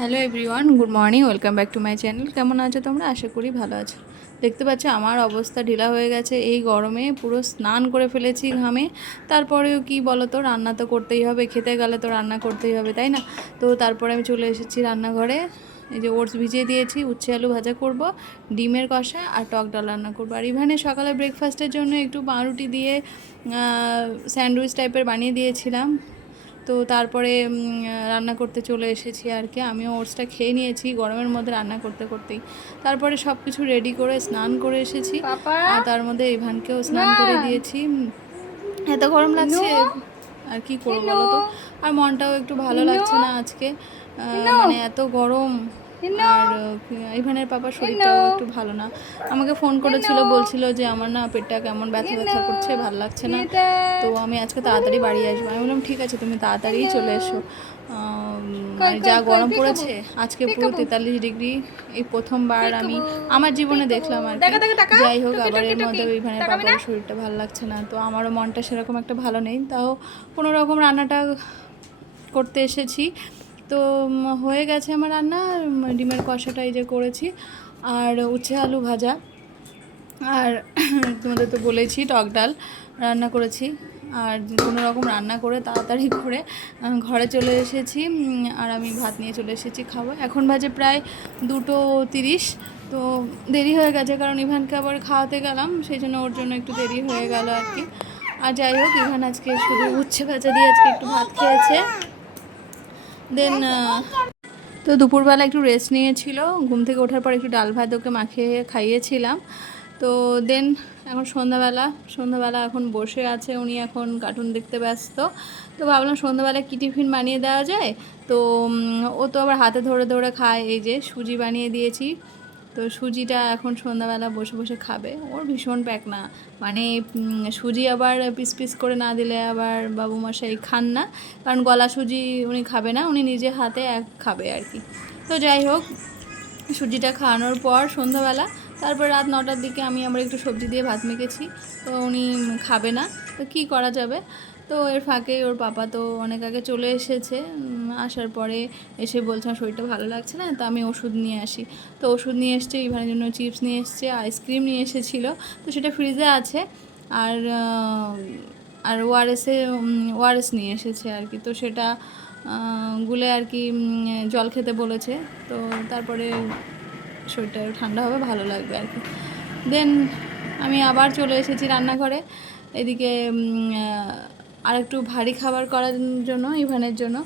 Hello everyone, good morning, welcome back to my channel. কেমন আছো তোমরা? আশা করি ভালো আছো। দেখতে পাচ্ছ আমার অবস্থা ঢিলা হয়ে গেছে। এই গরমে পুরো স্নান করে ফেলেছি ঘামে। তারপরেও কি বলো তো রান্না তো করতেই হবে, খেতে গেলে তো রান্না করতেই হবে, তাই না? তো তারপরে আমি চলে এসেছি রান্নাঘরে। এই যে ওটস ভিজিয়ে দিয়েছি, উচ্ছে আলু ভাজা করব, ডিমের কষা আর টক ডাল রান্না করব। আর ইভানে সকালে ব্রেকফাস্টের জন্য একটু পাউরুটি দিয়ে স্যান্ডউইচ টাইপের বানিয়ে দিয়েছিলাম। তো তারপরে রান্না করতে চলে এসেছি আর কি। আমিও ওটসটা খেয়ে নিয়েছি গরমের মধ্যে রান্না করতে করতেই। তারপরে সব কিছু রেডি করে স্নান করে এসেছি। আর তার মধ্যে ইভানকেও স্নান করে দিয়েছি। এত গরম লাগছে? আর কি করব বলো তো? আর মনটাও একটু ভালো লাগছে না আজকে। মানে এত গরম। আর ইভানের পাপার শরীরটাও একটু ভালো না। আমাকে ফোন করেছিল বলছিল যে আমার না পেটটা কেমন ব্যথা ব্যথা করছে ভালো লাগছে না। তো আমি আজকে তাড়াতাড়ি বাড়ি আসব। আমি বললাম ঠিক আছে তুমি তাড়াতাড়ি চলে এসো। আম, যা গরম পড়েছে আজকে পুরো তেতাল্লিশ ডিগ্রি এই প্রথমবার আমি আমার জীবনে দেখলাম আর কি। যাই হোক আবার এর মধ্যে ইভানের পাপার শরীরটা ভালো লাগছে না। তো আমারও মনটা সেরকম একটা ভালো নেই। তাও কোনো রকম রান্নাটা করতে এসেছি। তো হয়ে গেছে আমার রান্না ডিমের কষাটা এই যে করেছি, আর উচ্ছে আলু ভাজা, আর তোমাদের তো বলেছি টক ডাল রান্না করেছি, আর কোনো রকম রান্না করে তাড়াতাড়ি করে ঘরে চলে এসেছি আর আমি ভাত নিয়ে চলে এসেছি খাব। এখন বাজে প্রায় দুটো তিরিশ, তো দেরি হয়ে গেছে, কারণ ইভানকে আবার খাওয়াতে গেলাম, সেই জন্য ওর জন্য একটু দেরি হয়ে গেল আর কি। আর যাই হোক, ইভান আজকে শুধু উচ্ছে ভাজা দিয়ে আজকে একটু ভাত খেয়েছে। দেন তো দুপুরবেলা একটু রেস্ট নিয়েছিল। ঘুম থেকে ওঠার পর একটু ডাল ভাত ওকে মাখিয়ে খাইয়েছিলাম। তো দেন এখন সন্ধ্যাবেলা সন্ধ্যাবেলা এখন বসে আছে, উনি এখন কার্টুন দেখতে ব্যস্ত। তো ভাবলাম সন্ধ্যাবেলা কি টিফিন বানিয়ে দেওয়া যায়? তো ও তো আবার হাতে ধরে ধরে খায়, এই যে সুজি বানিয়ে দিয়েছি। তো সুজিটা এখন সন্ধ্যাবেলা বসে বসে খাবে। ওর ভীষণ প্যাক না মানে সুজি আবার পিস পিস করে না দিলে আবার বাবু মশাই খান না। কারণ গলা সুজি উনি খাবে না, উনি নিজে হাতে এক খাবে আর কি। তো যাই হোক, সুজিটা খাওয়ানোর পর সন্ধ্যাবেলা, তারপর রাত নটার দিকে আমি আবার একটু সবজি দিয়ে ভাত মেখেছি। তো উনি খাবে না। তো কী করা যাবে? তো এর ফাঁকে ওর পাপা তো অনেক আগে চলে এসেছে আসার পরে এসে বলছে শরীরটা ভালো লাগছে না, তো আমি ওষুধ নিয়ে আসি। তো ওষুধ নিয়ে এসছে, ইভানের জন্য চিপস নিয়ে এসছে, আইসক্রিম নিয়ে এসেছিল, তো সেটা ফ্রিজে আছে। আর আর ওআরএসে ওআরএস নিয়ে এসেছে আর কি, তো সেটা গুলে আর কি জল খেতে বলেছে। তো তারপরে শরীরটা ঠান্ডা হবে, ভালো লাগবে আর কি। দেন আমি আবার চলে এসেছি রান্নাঘরে। এদিকে আর একটু ভারী খাবার করার জন্য ইভানের জন্য।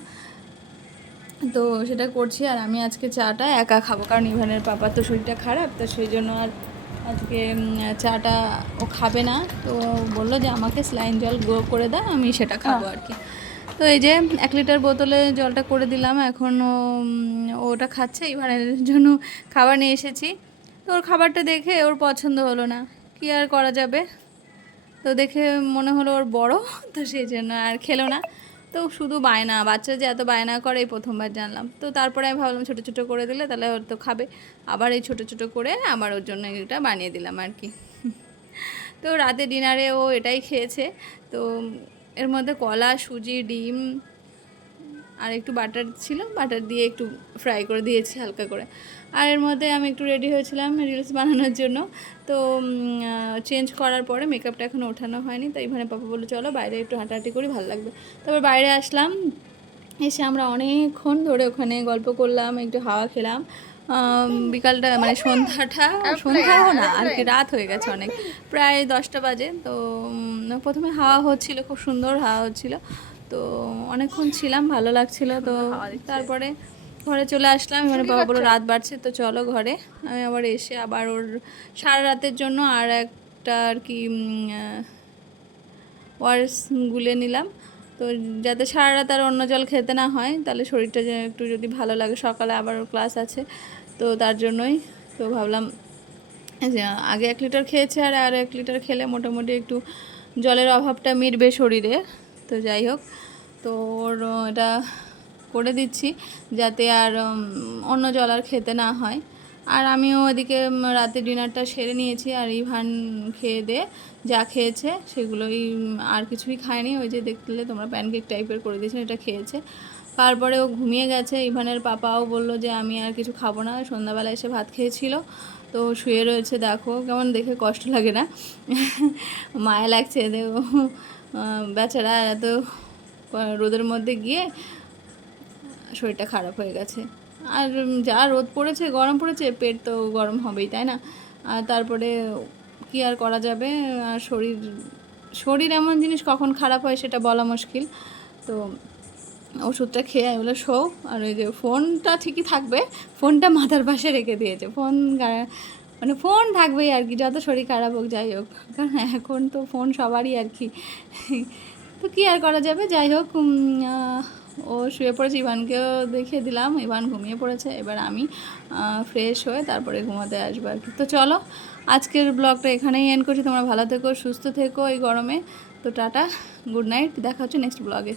তো সেটা করছি আর আমি আজকে চাটা একা খাব কারণ ইভানের পাপার তো শরীরটা খারাপ তো সেই জন্য আর আজকে চাটা ও খাবে না। তো বলল যে আমাকে স্লাইন জল গ্রো করে দাও আমি সেটা খাব আর কি তো এই যে এক লিটার বোতলে জলটা করে দিলাম এখন ওটা খাচ্ছে ইভানের জন্য খাবার নিয়ে এসেছি। তো ওর খাবারটা দেখে ওর পছন্দ হলো না। কি আর করা যাবে? তো দেখে মনে হলো ওর বড়, তো সেই জন্য আর খেলো না। তো শুধু বায়না, বাচ্চা যে এত বায়না করে এই প্রথমবার জানলাম। তো তারপরে আমি ভাবলাম ছোটো ছোটো করে দিলে তাহলে ওর তো খাবে। আবার এই ছোটো ছোটো করে আবার ওর জন্য এটা বানিয়ে দিলাম আর কি। তো রাতে ডিনারে ও এটাই খেয়েছে। তো এর মধ্যে কলা, সুজি, ডিম আর একটু বাটার ছিল বাটার দিয়ে একটু ফ্রাই করে দিয়েছি হালকা করে। আর এর মধ্যে আমি একটু রেডি হয়েছিলাম রিলস বানানোর জন্য। তো চেঞ্জ করার পরে মেকআপটা এখনও ওঠানো হয়নি তাই ইভানে পাপা বলল চলো বাইরে একটু হাঁটাহাঁটি করি ভালো লাগবে। তারপর বাইরে আসলাম এসে আমরা অনেকক্ষণ ধরে ওখানে গল্প করলাম একটু হাওয়া খেলাম। বিকালটা মানে সন্ধ্যাটা সন্ধ্যাও না আর কি রাত হয়ে গেছে অনেক। প্রায় দশটা বাজে তো প্রথমে হাওয়া হচ্ছিল খুব সুন্দর হাওয়া হচ্ছিল। তো অনেকক্ষণ ছিলাম ভালো লাগছিল তো তারপরে ঘরে চলে আসলাম মানে বাবা বলল রাত বাড়ছে তো চলো ঘরে। আমি আবার এসে আবার ওর সারা রাতের জন্য আর একটা আর কি ওয়ার্স গুলে নিলাম। তো যাতে সারা রাত আর অন্য জল খেতে না হয় তাহলে শরীরটা যেন একটু যদি ভালো লাগে। সকালে আবার ওর ক্লাস আছে তো তার জন্যই তো ভাবলাম যে আগে এক লিটার খেয়েছে আর আর এক লিটার খেলে মোটামুটি একটু জলের অভাবটা মিটবে শরীরে। তো যাই হোক তো ওর এটা করে দিচ্ছি যাতে আর অন্য জল আর খেতে না হয়। আর আমিও উম, রাতে ডিনারটা সেরে নিয়েছি আর ইভান খেয়ে দে যা খেয়েছে সেগুলোই আর কিছুই খায়নি। ওই যে দেখলে তোমরা প্যানকেক টাইপের করে দিয়েছেন এটা খেয়েছে। তারপরে ও ঘুমিয়ে গেছে ইভানের পাপাও বলল যে আমি আর কিছু খাব না। সন্ধ্যাবেলা এসে ভাত খেয়েছিল তো শুয়ে রয়েছে দেখো কেমন দেখে কষ্ট লাগে না? মায়া লাগছে আহ, বেচারা এত রোদের মধ্যে গিয়ে শরীরটা খারাপ হয়ে গেছে। আর যা রোদ পড়েছে, গরম পড়েছে, পেট তো গরম হবেই, তাই না? আর তারপরে কি আর করা যাবে? আর শরীর শরীর এমন জিনিস কখন খারাপ হয় সেটা বলা মুশকিল। তো ওষুধটা খেয়ে আমি বলে শো। আর ওই যে ফোনটা ঠিকই থাকবে, ফোনটা মাথার পাশে রেখে দিয়েছে। ফোন মানে ফোন থাকবেই আর কি, যত শরীর খারাপ হোক, যাই হোক। কারণ এখন তো ফোন সবারই আর কি। তো কী আর করা যাবে? যাই হোক ও শুয়ে পড়েছে, ইভানকেও দেখিয়ে দিলাম। ইভান ঘুমিয়ে পড়েছে, এবার আমি ফ্রেশ হয়ে তারপরে ঘুমাতে আসব আর কি। তো চলো, আজকের ব্লগটা এখানেই এন্ড করছি। তোমরা ভালো থেকো, সুস্থ থেকো এই গরমে। তো টাটা গুড নাইট দেখা হচ্ছে নেক্সট ব্লগে